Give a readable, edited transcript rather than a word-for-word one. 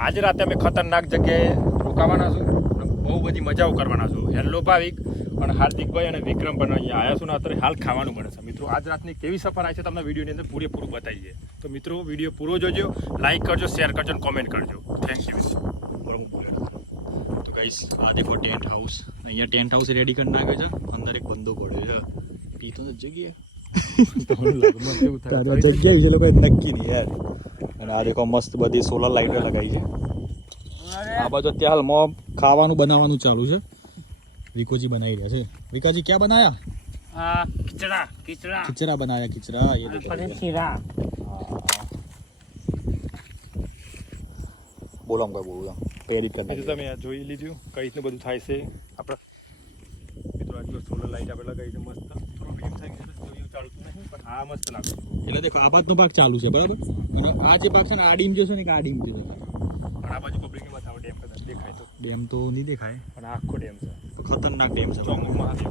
આજે રાતે અમે ખતરનાક જગ્યાએ રોકાવાના છું અને બહુ બધી મજાઓ કરવાના છું. હેલો ભાવિક અને હાર્દિકભાઈ અને વિક્રમ પણ અહીંયા આવ્યા છું ને અત્યારે હાલ ખાવાનું બને છે. મિત્રો આજ રાતની કેવી સફર આવી છે તમને વિડીયોની અંદર પૂરેપૂરું બતાવીએ. તો મિત્રો વિડીયો પૂરો જોજો, લાઈક કરજો, શેર કરજો અને કોમેન્ટ કરજો. Thank you. તો ગાઈસ આ દેખો ટેન્ટ હાઉસ. અહીંયા ટેન્ટ હાઉસ રેડી કરી નાખ્યો છે. અંદર એક બંદો પડ્યો છે. પીતો તો જગ્યાએ જગ્યા છે લોકો નક્કી નહીં યાર. અને આ દેખો મસ્ત બધી સોલર લાઈટો લગાવી છે. આ બાજુ અત્યારે હાલમાં ખાવાનું બનાવવાનું ચાલુ છે. વિકોજી બનાવી રહ્યા છે. વિકાજી ક્યાં બનાયા? ખીચડા બનાયા. ખીચડા ये બોલો કોઈ બોલો પેરિટ કરી દીધું. તમે જોઈ લીધું કઈ રીતનું બધું થાય છે. આપણે મિત્રો આજુ સોલર લાઈટ આપણે લગાવી છે મસ્ત. થોડું ડીમ થઈ ગયું છે જોયું ચાલતું નહીં પણ આ મસ્ત લાગે છે. એટલે દેખો આ બાજુનો ભાગ ચાલુ છે બરાબર અને આ જે ભાગ છે ને આ ડીમ જોશો ને કે આ ડીમ જોશો પણ આ બાજુ પબ્લિકની માથે ડેમ કદાચ દેખાય તો ડેમ તો નહીં દેખાય પણ આ આખો ડેમ છે. તો ખતરનાક ડેમ છે. ચોમુક મહાદેવ